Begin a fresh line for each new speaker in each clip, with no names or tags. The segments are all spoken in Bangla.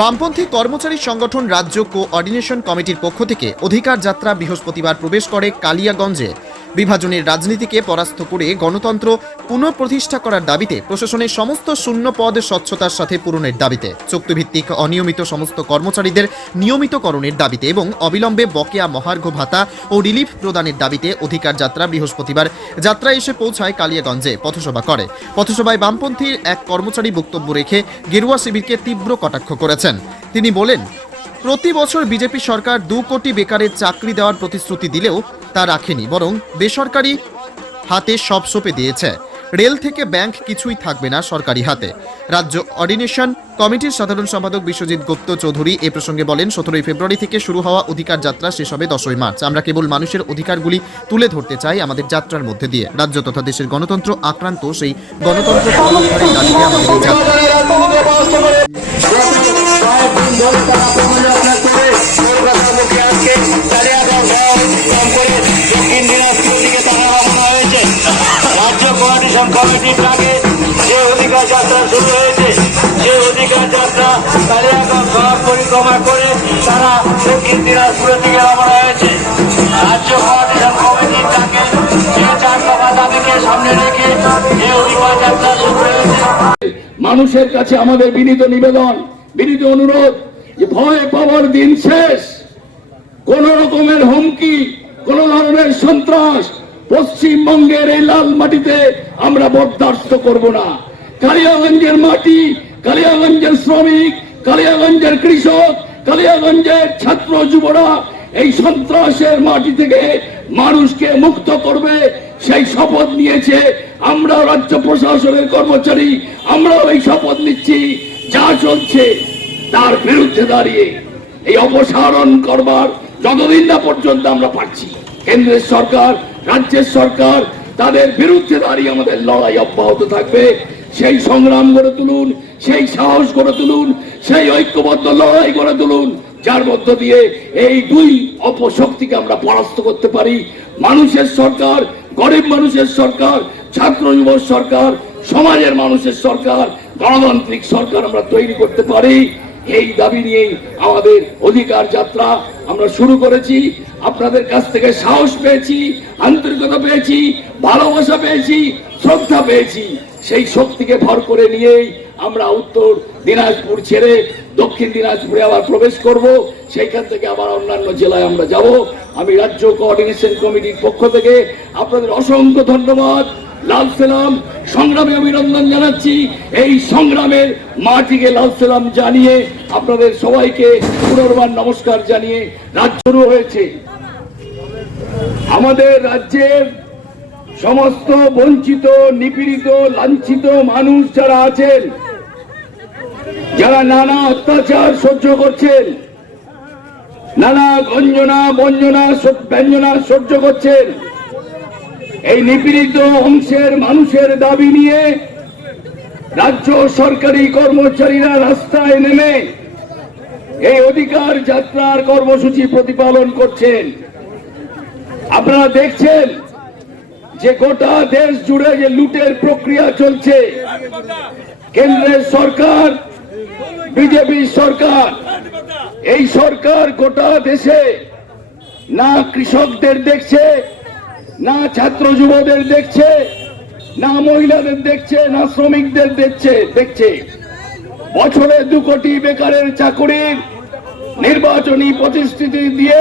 বামপন্থী কর্মচারী সংগঠন রাজ্য কোঅর্ডিনেশন কমিটির পক্ষ থেকে অধিকার যাত্রা বৃহস্পতিবার প্রবেশ করে কালিয়াগঞ্জে। বিভাজনের রাজনীতিকে পরাস্ত করে গণতন্ত্র পুনঃপ্রতিষ্ঠা করার দাবিতে প্রশাসনের সমস্ত শূন্য পদ স্বচ্ছতার সাথে পূরণের দাবিতে। চুক্তিভিত্তিক অনিয়মিত সমস্ত কর্মচারীদের নিয়মিতকরণের দাবিতে এবং অবিলম্বে বকেয়া মহার্ঘ ভাতা ও রিলিফ প্রদানের দাবিতে অধিকার যাত্রা বৃহস্পতিবার যাত্রা এসে পৌঁছায় কালিয়াগঞ্জে পথসভা করে। পথসভায় বামপন্থীর এক কর্মচারী বক্তব্য রেখে গেরুয়া শিবিরকে তীব্র কটাক্ষ করেছেন। তিনি বলেন, প্রতি বছর বিজেপি সরকার দু কোটি বেকারের চাকরি দেওয়ার প্রতিশ্রুতি দিলেও তা রাখেনি বরং বেসরকারি হাতে সব সঁপে দিয়েছে রেল থেকে ব্যাংক কিছুই থাকবে না সরকারি হাতে রাজ্য অর্ডিনেশন কমিটির সাধারণ সম্পাদক বিশ্বজিৎ গুপ্ত চৌধুরী এ প্রসঙ্গে বলেন সতেরোই ফেব্রুয়ারি থেকে শুরু হওয়া অধিকার যাত্রা শেষ হবে দশই মার্চ আমরা কেবল মানুষের অধিকারগুলি তুলে ধরতে চাই আমাদের যাত্রার মধ্যে দিয়ে রাজ্য তথা দেশের গণতন্ত্র আক্রান্ত সেই গণতন্ত্র
মানুষের কাছে আমাদের বিনীত নিবেদন, বিনীত অনুরোধ যে ভয় পাওয়ার দিন শেষ। কোন রকমের হুমকি কোন ধরনের সন্ত্রাস পশ্চিমবঙ্গের এই লাল মাটিতে আমরা বরদাস্ত করব না। কালিয়াগঞ্জের মাটি, কালিয়াগঞ্জের শ্রমিক, কালিয়াগঞ্জের কৃষক, কালিয়াগঞ্জের ছাত্র যুবরা এই সন্ত্রাসের মাটি থেকে মানুষকে মুক্ত করবে, সেই শপথ নিয়েছে আমরা রাজ্য প্রশাসনের কর্মচারী, আমরাও এই শপথ নিচ্ছি, যা চলছে তার বিরুদ্ধে দাঁড়িয়ে। এই অপসারণ করবার যতদিন না পর্যন্ত আমরা পাচ্ছি কেন্দ্রের সরকার, রাজ্যের সরকার, তাদের বিরুদ্ধে দাঁড়িয়ে আমাদের লড়াই অব্যাহত থাকবে। সেই সংগ্রাম গড়ে তুলুন, সেই সাহস গড়ে তুলুন, সেই ঐক্যবদ্ধ লড়াই গড়ে তুলুন, যার মধ্য দিয়ে এই দুই অপশক্তিকে আমরা পরাস্ত করতে পারি। মানুষের সরকার, গরিব মানুষের সরকার, ছাত্র যুব সরকার, সমাজের মানুষের সরকার, গণতান্ত্রিক সরকার আমরা তৈরি করতে পারি। এই দাবি নিয়েই আমাদের অধিকার যাত্রা আমরা শুরু করেছি। আপনাদের কাছ থেকে সাহস পেয়েছি, আন্তরিকতা পেয়েছি, ভালোবাসা পেয়েছি, শ্রদ্ধা পেয়েছি। সেই শক্তিকে ভর করে নিয়েই আমরা উত্তর দিনাজপুর ছেড়ে দক্ষিণ দিনাজপুরে আবার প্রবেশ করব। সেইখান থেকে আবার অন্যান্য জেলায় আমরা যাব। আমি রাজ্য কোঅর্ডিনেশন কমিটির পক্ষ থেকে আপনাদের অসংখ্য ধন্যবাদ। লাল সেলাম, সংগ্রামে অভিনন্দন জানাচ্ছি। এই সংগ্রামের মাটিকে লাল সেলাম জানিয়ে আপনাদের সবাইকে পুনর্বার নমস্কার জানিয়ে রাজ্য শুরু হয়েছে। আমাদের রাজ্যের সমস্ত বঞ্চিত, নিপীড়িত, লাঞ্ছিত মানুষ যারা আছেন, যারা নানা অত্যাচার সহ্য করছেন, নানা গঞ্জনা, বঞ্জনা, ব্যঞ্জনা সহ্য করছেন এই নিপীড়িত অংশের মানুষের দাবি নিয়ে রাজ্য সরকারি কর্মচারীরা রাস্তায় নেমে এই অধিকার যাত্রার কর্মসূচি প্রতিপালন করছেন। আপনারা দেখছেন যে গোটা দেশ জুড়ে যে লুটের প্রক্রিয়া চলছে। কেন্দ্রের সরকার, বিজেপি সরকার, এই সরকার গোটা দেশে না কৃষকদের দেখছে না ছাত্র যুবদের দেখছে, না মহিলাদের দেখছে, না শ্রমিকদের দেখছে দেখছে। বছরে দু কোটি বেকারের চাকরির নির্বাচনী প্রতিশ্রুতি দিয়ে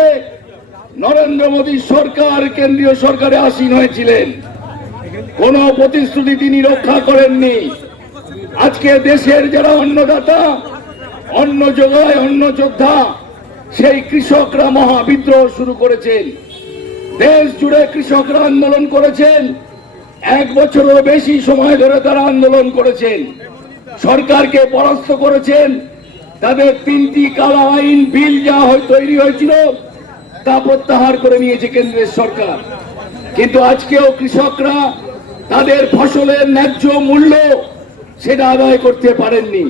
নরেন্দ্র মোদী সরকার, কেন্দ্রীয় সরকারে আসীন হয়েছিলেন। কোন প্রতিশ্রুতি তিনি রক্ষা করেননি। আজকে দেশের যারা অন্নদাতা, অন্ন যোগায়, অন্ন যোদ্ধা, সেই কৃষকরা মহাবিদ্রোহ শুরু করেছেন। দেশ জুড়ে কৃষকরা আন্দোলন করেছেন। এক বছরের বেশি সময় ধরে তারা আন্দোলন করেছেন। সরকারকে পরাস্ত করেছেন। তাদের তিনটি কালা আইন বিল যা তৈরি হয়েছিল, তা প্রত্যাহার করে নিয়েছে কেন্দ্রের সরকার। কিন্তু আজকেও কৃষকরা তাদের ফসলের ন্যায্য মূল্য সেটা আদায় করতে পারেননি।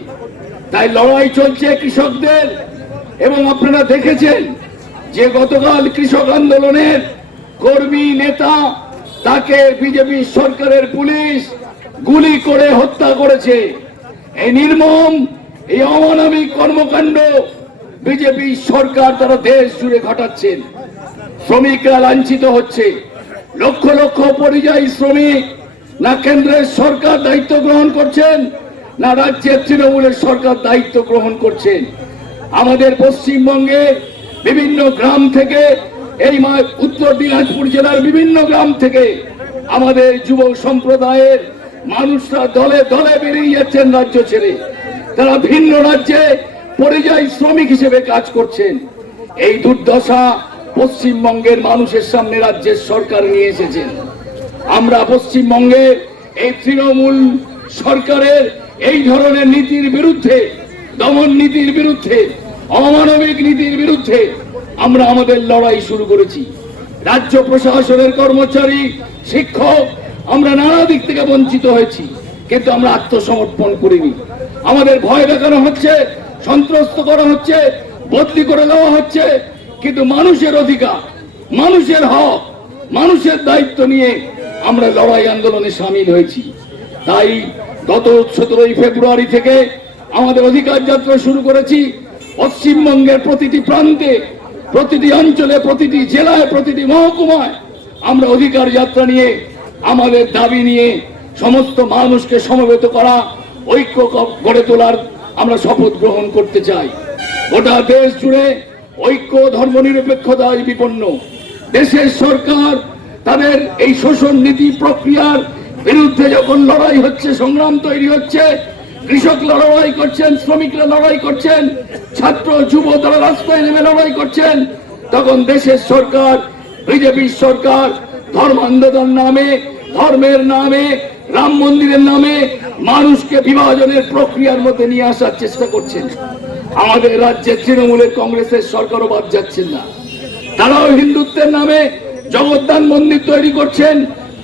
তাই লড়াই চলছে কৃষকদের। এবং আপনারা দেখেছেন যে গতকাল কৃষক আন্দোলনের কর্মী নেতা, তাকে বিজেপি সরকারের পুলিশ গুলি করে হত্যা করেছে। এই নির্মম, এই অমানবিক কর্মকাণ্ড বিজেপি সরকার তারা দেশ জুড়ে ঘটাচ্ছেন। শ্রমিকরা লাঞ্ছিত হচ্ছে। লক্ষ লক্ষ পরিযায়ী শ্রমিক না কেন্দ্রের সরকার দায়িত্ব গ্রহণ করছেন, না রাজ্যের তৃণমূলের সরকার দায়িত্ব গ্রহণ করছেন। আমাদের পশ্চিমবঙ্গে বিভিন্ন গ্রাম থেকে এই মা- উত্তর দিনাজপুর জেলার বিভিন্ন গ্রাম থেকে আমাদের যুব সম্প্রদায়ের মানুষরা দলে দলে বেরিয়ে যাচ্ছেন রাজ্য ছেড়ে। তারা ভিন্ন রাজ্যে পরিযায়ী শ্রমিক হিসেবে কাজ করছেন। এই দুর্দশা পশ্চিমবঙ্গের মানুষের সামনে রাজ্যের সরকার নিয়ে এসেছেন। আমরা পশ্চিমবঙ্গে এই তৃণমূল সরকারের এই ধরনের নীতির বিরুদ্ধে, দমন নীতির বিরুদ্ধে, অমানবিক নীতির বিরুদ্ধে আমরা আমাদের লড়াই শুরু করেছি। রাজ্য প্রশাসনের কর্মচারী, শিক্ষক, আমরা নানা দিক থেকে বঞ্চিত হয়েছি, কিন্তু আমরা আত্মসমর্পণ করিনি। আমাদের ভয় দেখানো হচ্ছে, সন্ত্রস্ত করা হচ্ছে, বদলি করে দেওয়া হচ্ছে, কিন্তু মানুষের অধিকার, মানুষের হক, মানুষের দায়িত্ব নিয়ে আমরা লড়াই আন্দোলনে সামিল হয়েছি। তাই গত সতেরোই ফেব্রুয়ারি থেকে আমাদের অধিকার যাত্রা শুরু করেছি। পশ্চিমবঙ্গের প্রতিটি প্রান্তে প্রতিটি অঞ্চলে, প্রতিটি জেলায়, প্রতিটি মহকুমায় আমরা অধিকার যাত্রা নিয়ে, আমাদের দাবি নিয়ে সমস্ত মানুষকে সমবেত করা, ঐক্য গড়ে তোলার আমরা শপথ গ্রহণ করতে চাই। গোটা দেশ জুড়ে ঐক্য ধর্মনিরপেক্ষতায় বিপন্ন। দেশের সরকার তাদের এই শোষণ নীতি প্রক্রিয়ার বিরুদ্ধে যখন লড়াই হচ্ছে, সংগ্রাম তৈরি হচ্ছে কৃষকরা লড়াই করছেন, শ্রমিকরা লড়াই করছেন, ছাত্র, যুব তারা রাস্তায় নেমে লড়াই করছেন। তখন দেশের সরকার বিজেপি সরকার ধর্মান্ধতার নামে, ধর্মের নামে, রাম মন্দিরের নামে মানুষকে বিভাজনের প্রক্রিয়ার মধ্যে নিয়ে আসার চেষ্টা করছেন। আমাদের রাজ্যে তৃণমূলের কংগ্রেসের সরকারও বাদ যাচ্ছেন না। তারাও হিন্দুত্বের নামে জগদ্দান মন্দির তৈরি করছেন,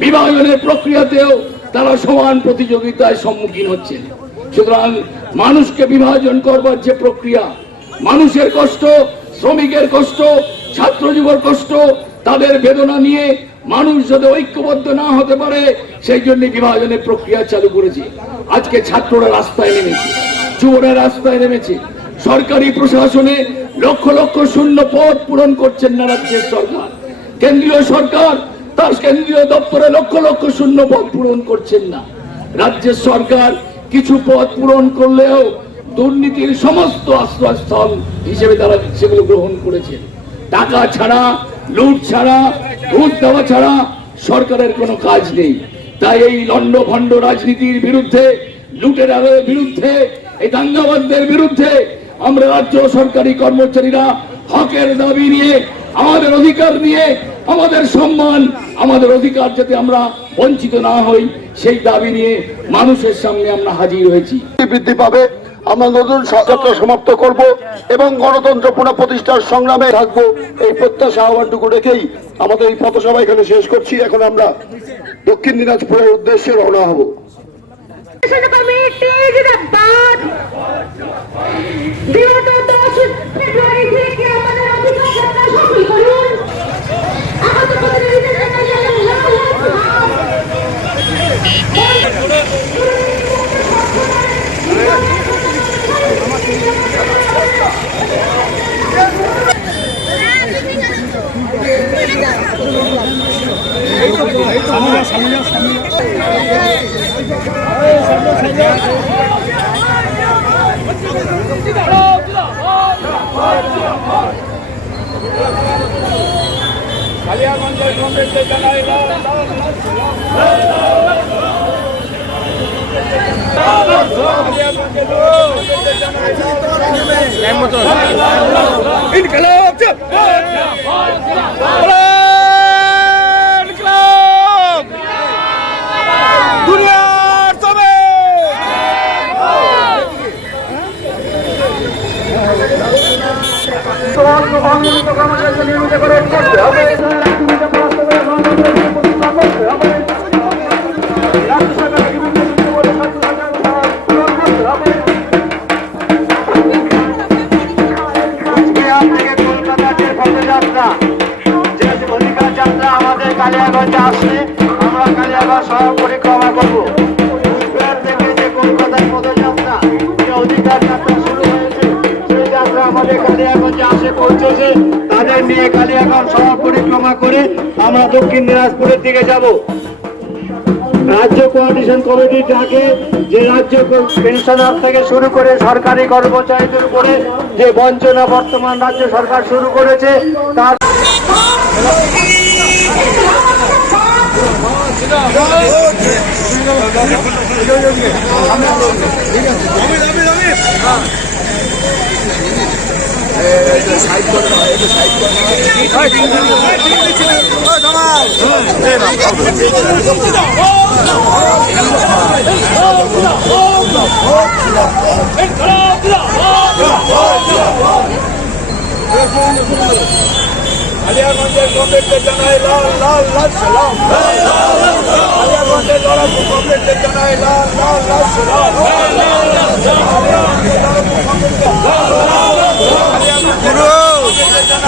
বিভাজনের প্রক্রিয়াতেও তারা সমান প্রতিযোগিতায় সম্মুখীন হচ্ছেন। সুতরাং মানুষকে বিভাজন করবার যে প্রক্রিয়া, মানুষের কষ্ট, শ্রমিকের কষ্ট ছাত্র যুবর কষ্ট, তাদের বেদনা নিয়ে মানুষ যাতে ঐক্যবদ্ধ না হতে পারে, সেই জন্য বিভাজনের প্রক্রিয়া চালু করেছে। আজকে ছাত্ররা রাস্তায় নেমেছে, যুবরা রাস্তায় নেমেছে। সরকারি প্রশাসনে লক্ষ লক্ষ শূন্য পদ পূরণ করছেন না রাজ্যের সরকার। কেন্দ্রীয় সরকার, তার কেন্দ্রীয় দপ্তরে লক্ষ লক্ষ শূন্য পদ পূরণ করছেন না। রাজ্যের সরকার কিছু পদ পূরণ করলেও দুর্নীতির সমস্ত আশ্রয়স্থল হিসেবে তারা সেগুলো গ্রহণ করেছেন টাকা ছাড়া, লুট ছাড়া, ঘুষ দেওয়া ছাড়া সরকারের কোনো কাজ নেই। তাই এই লন্ড ভণ্ড রাজনীতির বিরুদ্ধে লুটের আরোর বিরুদ্ধে, এই দাঙ্গাবাদদের বিরুদ্ধে আমরা রাজ্য সরকারি কর্মচারীরা হকের দাবি নিয়ে, আমাদের অধিকার নিয়ে, আমাদের সম্মান, আমাদের অধিকার যাতে আমরা বঞ্চিত না হই। সেই দাবি নিয়ে মানুষের সামনে আমরা হাজির হয়েছি।
বৃদ্ধি পাবে আমরা নতুন যাত্রা সমাপ্ত করব এবং গণতন্ত্র পুনঃপ্রতিষ্ঠার সংগ্রামে থাকব। এই প্রত্যাশা আহ্বানটুকু রেখেই আমাদের এই পথসভা এখানে শেষ করছি। এখন আমরা দক্ষিণ দিনাজপুরের উদ্দেশ্যে রওনা হব।
ফেব্রুয়ারি থেকে আমাদের অধিকার সফল করুন আহত প্রতিনিধিদের জন্য লাল লাল
কুচবিহার থেকে কলকাতা যে পদযাত্রা যে অধিকার যাত্রা আমাদের কালিয়াগঞ্জে আসছে আমরা কালিয়াগঞ্জ শহর পরিক্রমা করব কুচবিহার থেকে যে কলকাতার পদযাত্রা যে অধিকার যাত্রা আসে তাদের নিয়ে কালিয়াগঞ্জ সভা পরিক্রমা করে আমরা দক্ষিণ দিনাজপুরের দিকে যাব। রাজ্য কোঅর্ডিনেশন কমিটির ডাকে যে রাজ্য পেনশনার থেকে শুরু করে সরকারি কর্মচারীদের উপরে যে বঞ্চনা বর্তমান রাজ্য সরকার শুরু করেছে, তার
কালিয়াগঞ্জের কমরেডদের জানাই লাল লাল লাল সালাম কালিয়াগঞ্জের লড়াকু কমরেডদের জানাই লাল লাল লাল সালাম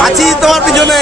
আছি তোমার পিছনে।